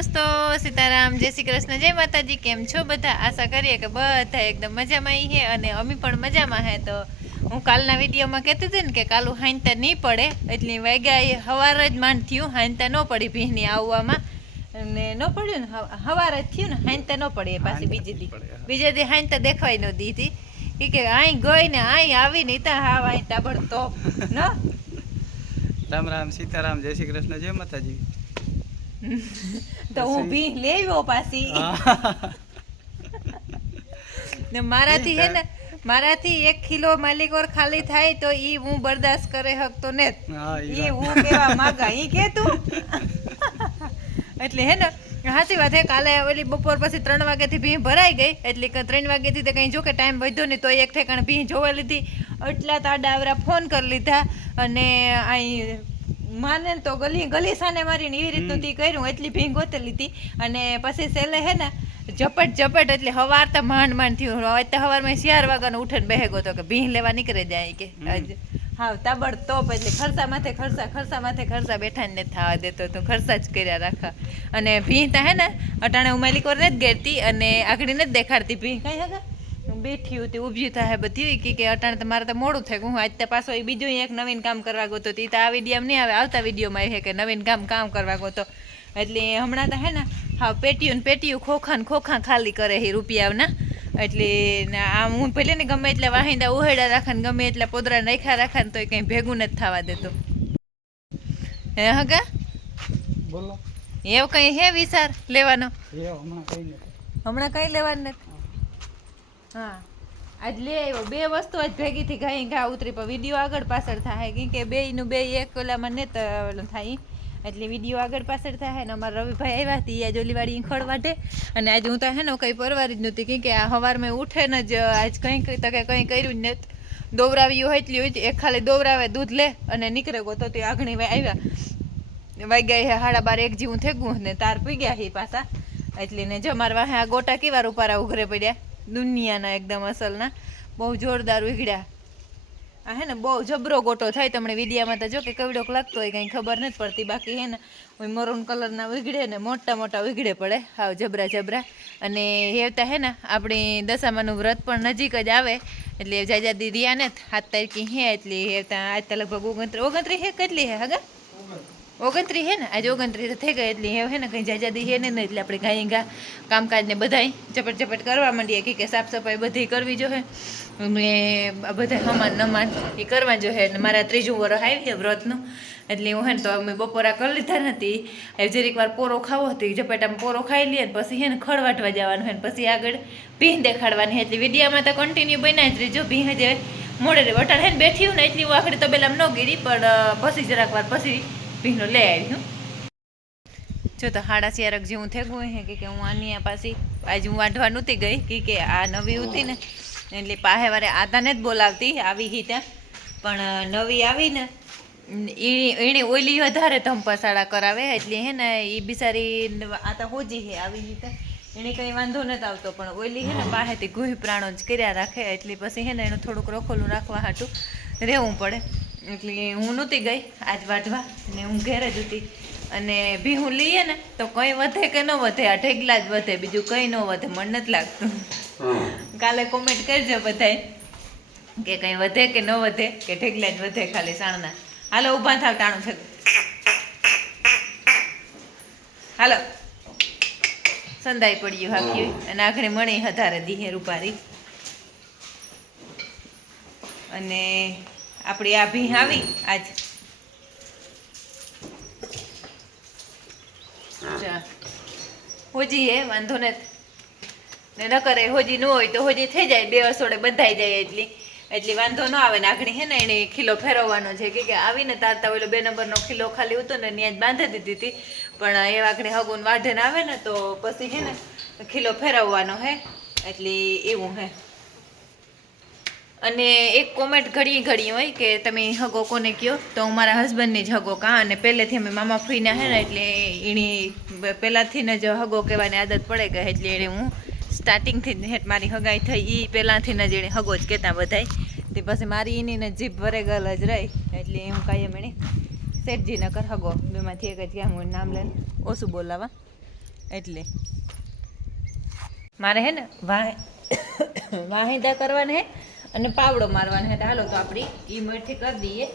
દોસ્તો સીતારામ જય શ્રી કૃષ્ણ જય માતાજી કેમ છો બધા? આશા કરીએ કે બધા એકદમ મજામાં હે અને અમે પણ મજામાં હે. તો હું કાલના વિડીયોમાં કહેતી હતી ને કે કાલું હાંતા નહીં પડે એટલે વાગ્યા એ હવાર જ માંડ થયું હાંતા ન પડી ભીની આવવામાં. અને ન પડ્યું ને હવાર જ થયું ને હાંતા ન પડી પાછી બીજી દી. બીજે દી હાંતા દેખાઈ ન દીધી. એ કે અહીં ગઈ ને અહીં આવી ને ત્યાં હા અહીં તાબડતોબ ન? રામ રામ સીતારામ જય શ્રી કૃષ્ણ જય માતાજી. તો હું ભી લેવો પાછી. ને મારાથી હે ને મારાથી એક કિલો માલિકોર ખાલી થાય તો ઈ હું બરદાસ્ત કરે હકતો ને ઈ હું કેવા માંગા ઈ કે તું? એટલે હે ને સાચી વાત હે કાલે ઓલી બપોર પછી ત્રણ વાગ્યાથી ભીં ભરાઈ ગઈ એટલે કે ત્રણ વાગ્યાથી તો કંઈ જો કે ટાઈમ વધ્યો નહીં તો એક ઠેકાણે ભીં જોવા લીધી. એટલા તાડા આવરા ફોન કરી લીધા અને અહીં માને તો ગલી ગલી સાને મારીને એવી રીતનું તી કર્યું એટલી ભીંગ ગોતે લીધી અને પછી સેલે હે ને ઝપટ ઝપટ એટલે હવાર તો માંડ માંડ થયું. હવે તો હવારમાં શિયાર વાગ્યાનો ઉઠીને બેહેગો તો કે ભીંગ લેવા નીકળે જાય કે. હા તાબડ તોપ એટલે ખર્ચા માથે ખર્ચા ખર્ચા માથે ખર્ચા બેઠા ને થવા દેતો તો. ખર્ચા જ કર્યા રાખા. અને ભીંતા હે ને અટાણે હું માલિકોર ને જ ગેરતી અને આગળ ને જ દેખાડતી ભીં કઈ હગા હું બેઠી હતી ઊભી થાય બધી કે કે અટાણે તો મારે તો મોડું થાય હું આજ તો પાછો એ બીજું એક નવીન કામ કરવા ગયો તો તો આ વીડિયો નહીં આવે આવતા વિડીયોમાં આવે કે નવીન કામ કામ કરવા ગયો એટલે હમણાં તો હે ને હા પેટીયું ને પેટીયું ખોખા ને ખોખા ખાલી કરે એ રૂપિયાના એટલે આમ હું ભલે ને ગમે એટલે વાહિંદા ઉહેડા રાખે ને ગમે એટલે પોદરા નાખ્યા રાખે ને તોય કંઈ ભેગું નથી થવા દેતો. હે હગા બોલો. એવો કંઈ હે વિચાર લેવાનો? હમણાં કઈ નથી. હમણાં કઈ લેવાનું નથી. હા. આજ લે આવ્યો બે વસ્તુ આજ ભેગીથી ઘાઈ ઘા ઉતરી, પણ વીડિયો આગળ પાછળ થાય. કે બે નું બે એક ઓલામાં ને થાય. એટલે વીડિયો આગળ પાછળ થાય ને અમારા રવિભાઈ આવ્યા હતી આજ ઓલી વાળી ખડ અને આજે હું તો હે ને કંઈ પરવારી જ નહોતી. કે આ સવારમાં ઉઠે ને જ આજ કંઈક તકે કંઈ કર્યું જ નથી દોવરાવ્યું હોય એટલી જ. એક ખાલી દોવરાવે, દૂધ લે અને નીકળે ગો તો તે આગણી આવ્યા વાગ્યા હે સાડા બાર, એક જીવું થઈ ગયું ને તાર પી ગયા હે પાછા. એટલે ને જમારવા હે આ ગોટા કેવા રૂપારા ઉઘરે પડ્યા. દુનિયાના એકદમ અસલના. બહુ જોરદાર ઉઘડ્યા. આ હે ને બહુ જબરો ગોટો થાય તમને વિદ્યામાં તો જો કે કવડોક લાગતો હોય કંઈ ખબર નથી પડતી. બાકી હે ને હું મરૂન કલરના વિગડે ને મોટા મોટા ઉઘડે પડે. હાવ જબરા જબરા. અને હેવતા હે ને આપણી દશામાનું વ્રત પણ નજીક જ આવે. એટલે જાજા રિયા ને સાત તારીખે હે. એટલે હેવતા આજ તો લગભગ ઓગણત્રીસ ઓગણત્રીસ હે કેટલી હે, હગા? ઓગણત્રીસ હે ને? આજે ઓગણત્રીસ થઈ ગઈ એટલે હે ને કંઈ જાજાદી હે ને એટલે આપણે ગાય ગા કામકાજને બધાય ઝપટ ઝપટ કરવા માંડીએ કે કે સાફ સફાઈ બધી કરવી જોઈએ મેં બધા હમાન નમાન એ કરવા જોઈએ ને મારા ત્રીજું વરસ આવી છે વ્રતનું. એટલે હું હે ને તો અમે બપોરા કરી લીધા નથી. હવે જરીક વાર પોરો ખાવો હતી ઝપેટામાં પોરો ખાઈ લઈએ ને પછી હે ને ખળવાટવા જવાનું હે ને પછી આગળ ભીં દેખાડવાની એટલે વિડીયામાં તો કન્ટિન્યુ બન્યા જ રહેજો. ભીં હજે મોડે વટાણ હે ને બેઠી હું ને એટલી હું આખડી તબેલામાં ન ગીરી, પણ પછી જરાક વાર પછી ભીનો લઈ આવી હું. જો તો હાડા સિયારક જેવું થઈ ગયું હે કે હું આની પાછી, આજે હું વાંઢવા નહોતી ગઈ કે આ નવી હતી ને, એટલે પાહે વારે આતાને જ બોલાવતી આવી હી ત્યાં. પણ નવી આવી ને એણે ઓઈલી વધારે ધમપસાડા કરાવે એટલે હે ને એ બિચારી આતા હોજી હે આવી રીતે એને કંઈ વાંધો નથી આવતો, પણ ઓલી હે ને પાસેથી ગુહી પ્રાણો જ કર્યા રાખે, એટલે પછી હે ને એનું થોડુંક રખોલું રાખવા હાટું રહેવું પડે. એટલે હું નહોતી ગઈ આજ વાઢવા અને હું ઘેર જ હતી. અને ભીહું લઈએ ને તો કંઈ વધે કે ન વધે આ ઢેગલા જ વધે બીજું કંઈ ન વધે મને નથી લાગતું. કાલે કોમેન્ટ કરજો બધાય કે કંઈ વધે કે ન વધે કે ઢેગલા જ વધે ખાલી સાણના. હાલો ઊભા થાવ ટાણું ફેંક. હાલો. સંદાઈ પડ્યું હાક્યું અને આખરે મણી હધારે દીહે રૂપારી અને આપણી આ ભીં આવી આજ. હોજી હે વાંધો નથી. ને ન કરે હોજી ન હોય તો હોજી થઈ જાય બે વસોડે બંધાઈ જાય એટલી. એટલી વાંધો ન આવે ને આગળ હે ને એને ખીલો ફેરવવાનો છે. કે કે આવીને તારતા ઓલો બે નંબરનો ખીલો ખાલી હતો ને ત્યાં જ બાંધી દીધી હતી. પણ એ આગળ હગુન વાઢે ને આવે ને તો પછી હે ને ખીલો ફેરવવાનો હે. એટલે એવું હે. અને એક કોમેન્ટ ઘડી ઘડી હોય કે તમે હગો કોને કયો? તો હું મારા હસબન્ડની જ હગો કાં? અને પહેલેથી અમે મામા ફ્રીના હે ને, એટલે એની પહેલાંથી જ હગો કહેવાની આદત પડે કે એટલે એને હું સ્ટાર્ટિંગથી જ હેઠ મારી હગાઈ થઈ. એ પહેલાંથી જ એને હગો જ કહેતા બધાય. તે પછી મારી એની ને જીભ વરેગલ જ રહી. એટલે હું કાંઈ એમ એને શેઠજી નકર હગો. બેમાંથી એક જ ગયા હું નામ લઈને ઓછું બોલાવા. એટલે મારે હે ને વાહ વાહિદા કરવાના હે. અને પાવડો મારવાનો હે હાલો તો આપણી ઈ મરથી કરી દઈએ.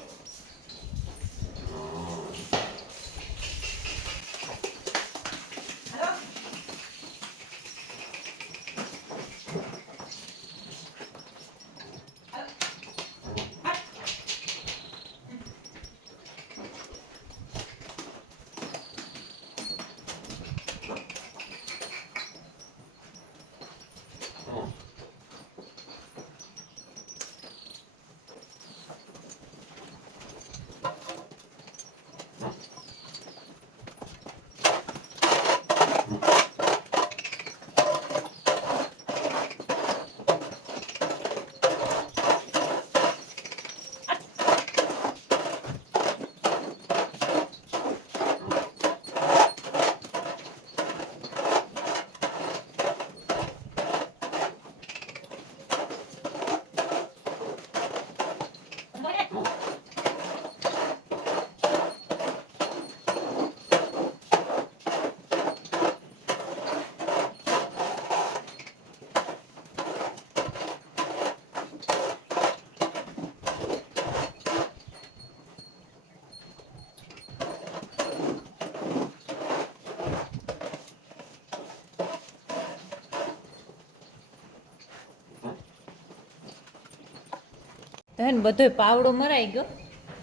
તો બધોય પાવડો મરાઈ ગયો.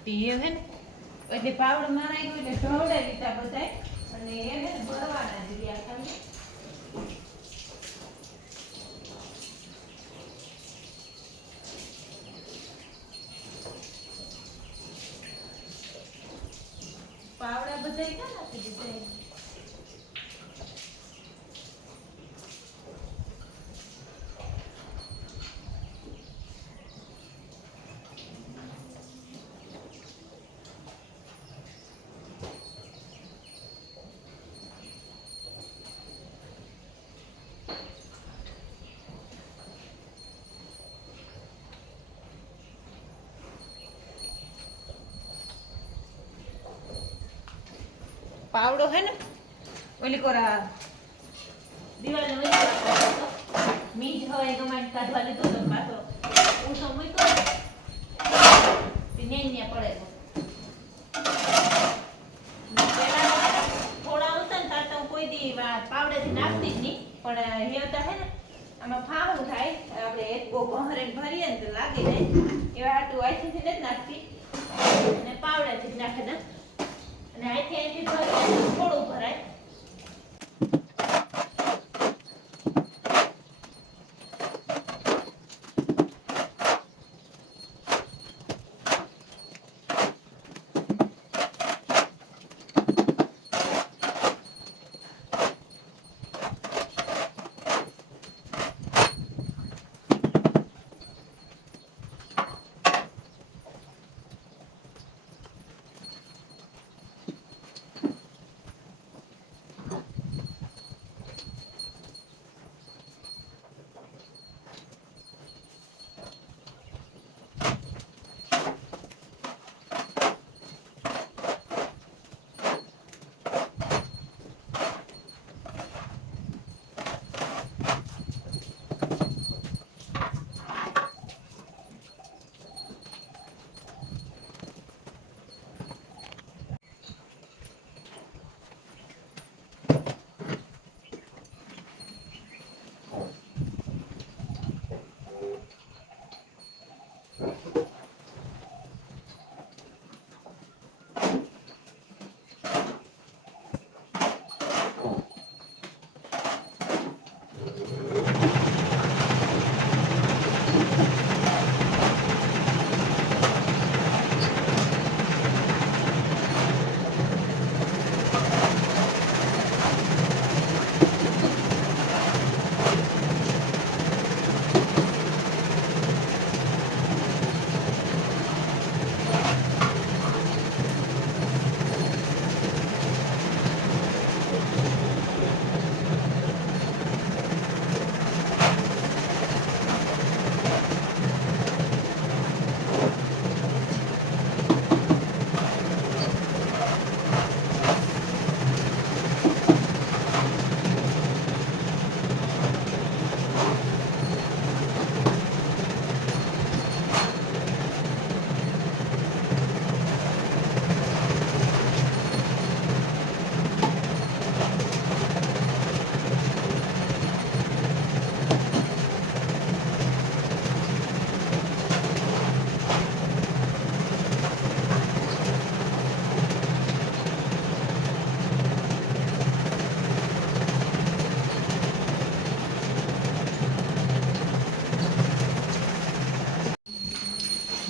તે એ હે ને, એટલે પાવડો મરાઈ ગયો એટલે ઢોળાઈ દીધા બધાય. અને એ હે ભરવાના જ રહ્યા પાવડા બધાય ક્યાં નાખી દીધા પાવડો હે ને ઓલી કોરા હતો. મીઠ હોય ગમાઈને કાઢવા લીધો તો પાછો ઊંચો મૂક્યો ને, ને. ને પેલા થોડા આવતા ને તાર તો હું કોઈ દી પાવડેથી નાખતી જ નહીં પણ હેવતા હે ને આમાં ફાવું થાય આપણે એક બહુ ભરે ભરીએ ને તો લાગી જાય એવા આટલું આઈથી નથી નાખતી અને પાવડેથી જ નાખે દઉં અને અહીંથી અહીંથી ભરીએ તો થોડું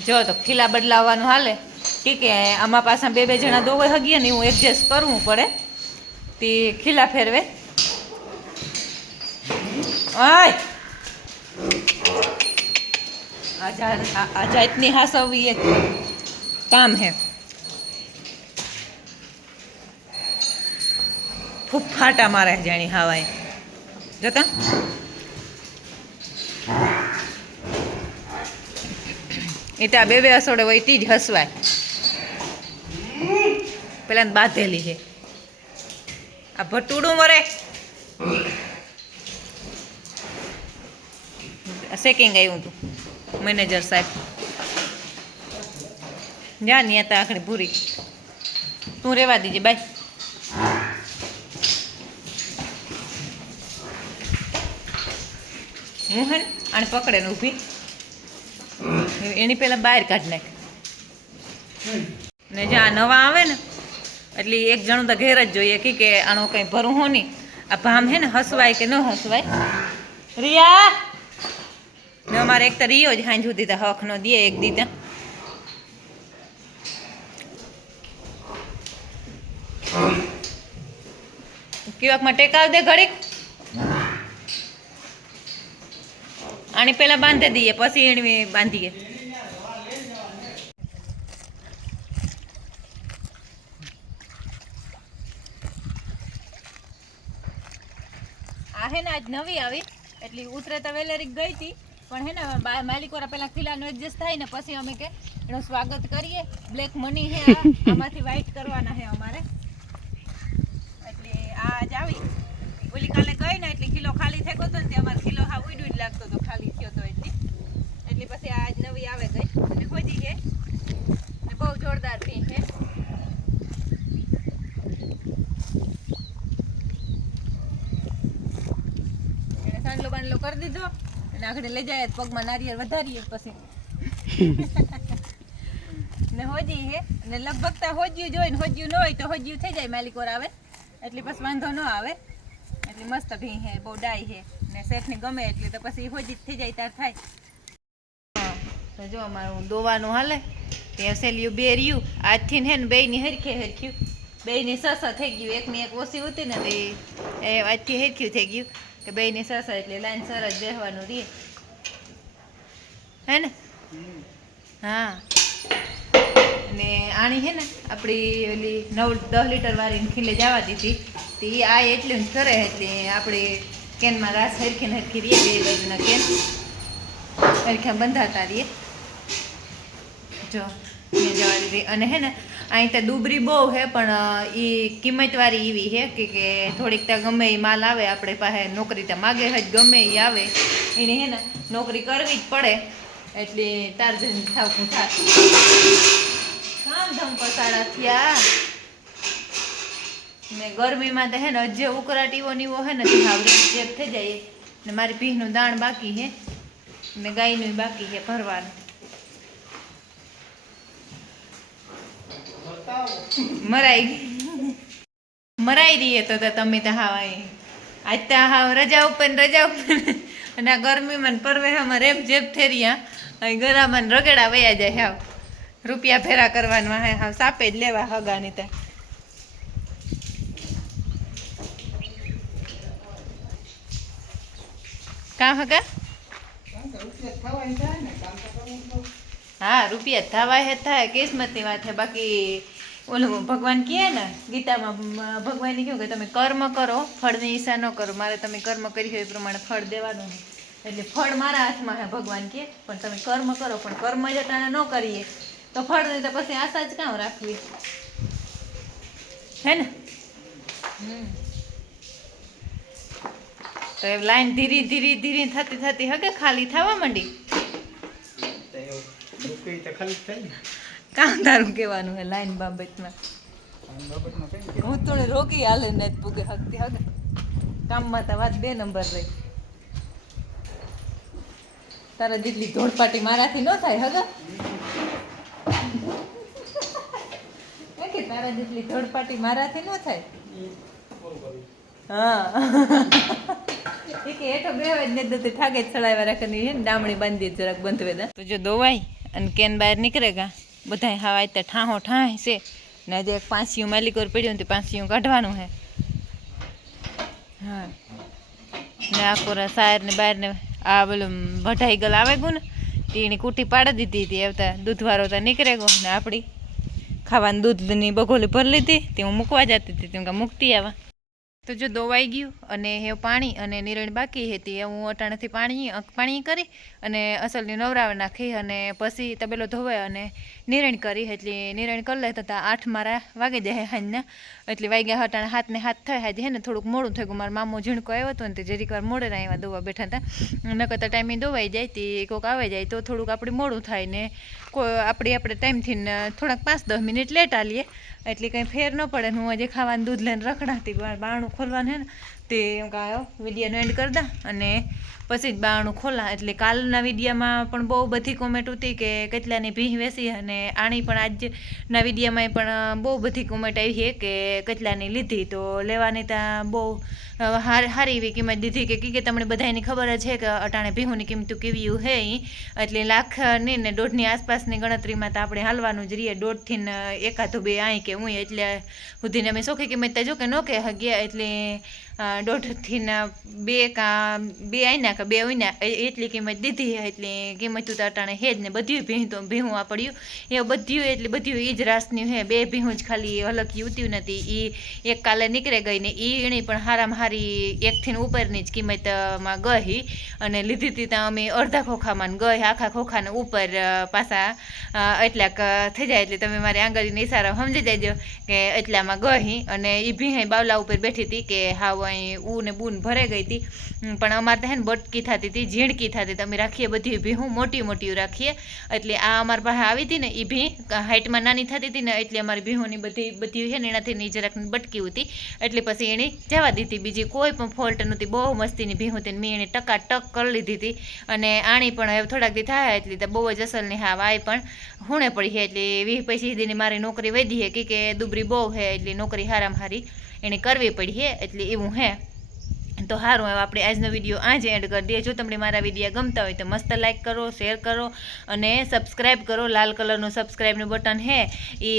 જો, તો ખીલા બદલાવવાનું હાલે. કે કે આમાં પાછા બે બે જણા દોવે હગીએ ને હું એડજસ્ટ કરવું પડે. તે ખીલા ફેરવે. આ જાતની હાસવવી એક કામ હે. ખૂબ ફાટા મારે જાણી હાવાય. જોતા? એ ત્યાં બે બે અસોડે હોય તી જ હસવાય. પેલા બાંધેલી છે આ ભટુડું મરે. સેકિંગ આવ્યું હતું મેનેજર સાહેબ. જા ત્યાં આખડી ભૂરી. તું રેવા દીજે, બાય. હું હે ને આને પકડે ને ઊભી. એની પહેલા બહાર કાઢ નાખ. ને જે આ નવા આવે ને, એટલે એક જણું તો ઘેર જ જોઈએ કે કે આનો કંઈ ભરું હો નહીં. આ ભામ હે ને, હસવાય કે ન હસવાય? રિયા! ને અમારે એક તો રિયો જ હાંજ દીધા હક નો દે એક દીધા કેવાકમાં ટેકાવ દે ઘડીક. આની પેલા બાંધી દઈએ, પછી એને બાંધીએ. આ હે ને આજ નવી આવી, એટલે ઉતરે તો વેલેરી ગઈ હતી, પણ હે ને માલિકોરા પેલા ખીલાનું એડજસ્ટ થાય ને પછી અમે કે એનું સ્વાગત કરીએ. બ્લેક મની હે આમાંથી વ્હાઈટ કરવાના હે અમારે. એટલે આ આજ આવી. ઓલી કાલે ગઈ ને એટલે કિલો ખાલી થઈ ગયો હતો ને અમારે કિલો હા ઉડ્યું જ લાગતો હતો ખાલી થયો તો એટલે એટલે પછી આજ નવી આવે ગઈ. અને ખોદી ગઈ ને બહુ જોરદાર ભી છે સાંડલો બાંડલો કરી દીધો. અને આગળ લઈ જાય પગમાં નારિયેળ વધારીએ પછી. ને હોજી હે. ને લગભગ તો હોજ્યું જોઈ ને હોજ્યું ન હોય તો હોજ્યું થઈ જાય માલિકોર આવે. એટલે પછી વાંધો ન આવે. એટલે મસ્ત ભી હે, બહુ ડાય હે. ને શેઠને ગમે એટલે તો પછી હોજી થઈ જાય, તાર થાય. તો જો અમારું દોવાનું હાલે. તે સેલ્યું બે રહ્યું આજથી ને હે ને બેયની હરખે હરખ્યું. બેયની સસ થઈ ગયું. એકની એક ઓછી હતી ને તે એ આજથી હરખ્યું થઈ ગયું. કે બેયની સસ એટલે લાઈન સરસ બેહવાનું રહે હે ને? હા. અને આણી હે ને આપણી ઓલી નવ દસ લીટર વાળી ખીલે જવા દીધી. તે ઈ આ એટલું જ કરે એટલે આપણે કેનમાં રાસ હરખી ને હરખી રહીએ બે બાજુના કેન. હરખ્યા બંધાતા રહીએ. જો જવા દીધી અને હે ને, અહીં તો ડુબરી બહુ હે, પણ એ કિંમતવાળી એવી હે કે કે થોડીક ત્યાં ગમે એ માલ આવે, આપણે પાસે નોકરી ત્યાં માગે જ ગમે એ આવે. એને હે ને, નોકરી કરવી જ પડે. એટલે તાર જઈને થાક કામ ધમ પસાડા થયા. ને ગરમીમાં તો હે ને જે ઉકરાટીઓ નીવો હે ને તે ચેપ થઈ જાય. ને મારી ભીનું દાણ બાકી હે. ને ગાયનું બાકી છે ભરવાનું. મરાઈ મરાઈ રહીએ તો તમે તો હાવ અહીં. આજ તો હાવ રજા ઉપર રજા ઉપર. અને આ ગરમીમાં પરવેહામાં રેપ જેપ રહ્યા. અહીં ગરામાં રગડા વયા જાય હાવ. રૂપિયા ફેરા કરવાનું હા, હાવ સાપે જ લેવા હગાની ત્યાં કાં હગા? હા, રૂપિયા થવાય હે થાય, કિસ્મતની વાત છે બાકી ઓલું ભગવાન કહે ને, ગીતામાં ભગવાને કહ્યું કે તમે કર્મ કરો, ફળની ઈચ્છા ન કરો. મારે તમે કર્મ કરી હોય એ પ્રમાણે ફળ દેવાનું એટલે ફળ મારા હાથમાં હે, ભગવાન કહે. પણ તમે કર્મ કરો, પણ કર્મ જતાને ન કરીએ. તો ફળ નહીં તો પછી આશા જ કાં રાખવી. હે ને? હમ. તો એ લાઈન ધીરી ધીરી ધીરી થતી થતી હગે ખાલી થવા માંડી. કામ તારું કહેવાનું હે લાઈન બાબતમાં. હું થોડી રોકી હાલે ને જ પૂગે હકતી હગે. કામમાં તો વાત બે નંબર રહી. તારા જેટલી ધોળપાટી મારાથી ન થાય હગા? તારા જેટલી ધોળપાટી મારાથી ન થાય? હા. કે જ ને હે ને, ડામણી બાંધી જરાક બંધ વેદા તો જો અને કેન બહાર નીકળે ગા. બધા હા તો ઠાહો ઠાહ છે. ને આજે એક પાંસિયું માલિકોર પડ્યું તે પાંસિયું કાઢવાનું હે. હા. ને આ કોરા સાયર ને બહાર આ બોલું વઢાઈ ગલ આવે ગયું ને તે કુટી પાડી દીધી હતી, આવતા દૂધવાળો તો નીકળે ગયો. ને આપણી ખાવાનું દૂધની બગોલી ભરી લીધી, તે હું મૂકવા જતી હતી, તેમ કે મૂકતી આવા. તો જો દોવાઈ ગયું અને હે પાણી અને નિરણ બાકી હતી એ હું અટાણેથી પાણી પાણી કરી અને અસલની નવરાવ નાખી અને પછી તબેલો ધોવાય અને નિરણ કરી એટલે નિરણ કરી લેતા હતા આઠ મારા વાગી જાય હાંજના. એટલે વાગ્યા અટાણે હાથને હાથ થાય હાજે હે ને થોડુંક મોડું થઈ ગયું મારા મામો ઝીણકો આવ્યો હતો ને તે જરીક વાર મોડે આવ્યા દોવા બેઠા હતા. નકર ટાઈમે દોવાઈ જાય તે કોઈક આવે જાય તો થોડુંક આપણે મોડું થાય ને કોઈ આપણે આપણે ટાઈમથી થોડાક પાંચ દસ મિનિટ લેટ આલીએ. એટલે કંઈ ફેર ન પડે હું આજે ખાવાનું દૂધ લઈને રખડાતી બાણું ખોલવાનું હે ને તે એમ કાયો વિડીયોનો એન્ડ કરી દા અને પછી જ બારણું ખોલા. એટલે કાલના વિડીયામાં પણ બહુ બધી કોમેન્ટ હતી કે કેટલાની ભીહ વેસી અને આણી પણ આજના વિડીયામાં પણ બહુ બધી કોમેન્ટ આવી છે કે કેટલાની લીધી. તો લેવાની ત્યાં બહુ હાર એવી કિંમત દીધી કે કી તમને બધાની ખબર જ છે કે અટાણે ભીહુની કિંમતું કેવી હે. એટલે લાખની ને દોઢની આસપાસની ગણતરીમાં તો આપણે હાલવાનું જ રહીએ. દોઢથી એકાદો બે આઈ કે હું એટલે સુધીને અમે સોખી કિંમત જો કે ન કે હગ્યા એટલે દોઢથી બે કા, બે આઈના કે બે ઉઈના એ- એટલી કિંમત દીધી એટલી કિંમત તો અટાણે હે ને બધું ભીહ તો ભીહું આ પડ્યું. એ બધું એટલે બધું એ જ રાસની હે બે ભીહું જ ખાલી હલકી ઉત્યું નથી. એ એક કાલે નીકળે ગઈ ને એ એણી પણ હારામાં હારી એકથી ઉપરની જ કિંમતમાં ગઈ અને લીધી હતી ત્યાં અમે અડધા ખોખામાં ગઈ, આખા ખોખાને ઉપર પાછા એટલાક થઈ જાય એટલે તમે મારી આંગળીને ઈશારા સમજી જાયજો કે એટલામાં ગઈ અને એ ભીહાઈ બાવલા ઉપર બેઠી હતી કે હાવ અહીં ઉ ને બૂન ભરાઈ ગઈ હતી પણ અમારે તો હે ને થતી હતી, ઝીણકી થતી હતી. અમે રાખીએ બધી ભીહું મોટી મોટી રાખીએ. એટલે આ અમારી પાસે આવી હતી ને એ ભી હાઇટમાં નાની થતી હતી ને, એટલે અમારી ભીહોની બધી બધી છે ને, એનાથી ની જરાક બટકી હતી એટલે પછી એણે જવા દીધી. બીજી કોઈ પણ ફોલ્ટ નહોતી. બહુ મસ્તીની ભીહું હતી મેં એને ટકા ટક કરી લીધી હતી. અને આણી પણ હવે થોડાક દી થાય એટલી, તો બહુ જ અસલની હા વાય પણ હુણે પડી છે. એટલે વીસ પૈસી સુધીની મારી નોકરી વધી છે કે દુબરી બહુ છે એટલે નોકરી હારામ હારી એને કરવી પડી છે એટલે એવું હે. તો સારું હવે આપણે આજનો વીડિયો આ જ એન્ડ કરી દઈએ. જો તમને મારા વીડિયો ગમતા હોય તો મસ્ત લાઈક કરો શેર કરો અને સબસ્ક્રાઈબ કરો. લાલ કલરનું સબસ્ક્રાઈબનું બટન હે, એ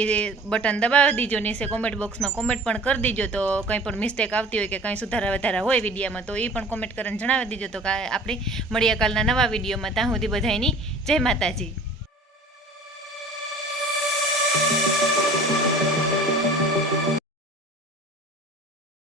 બટન દબાવી દીજો. નીચે કોમેન્ટ બોક્સમાં કોમેન્ટ પણ કરી દીજો. તો કંઈ પણ મિસ્ટેક આવતી હોય કે કંઈ સુધારા વધારા હોય વિડીયોમાં તો એ પણ કોમેન્ટ કરીને જણાવી દીજો. તો આપણે મળીએ કાલના નવા વિડીયોમાં ત્યાં સુધી બધાની જય માતાજી.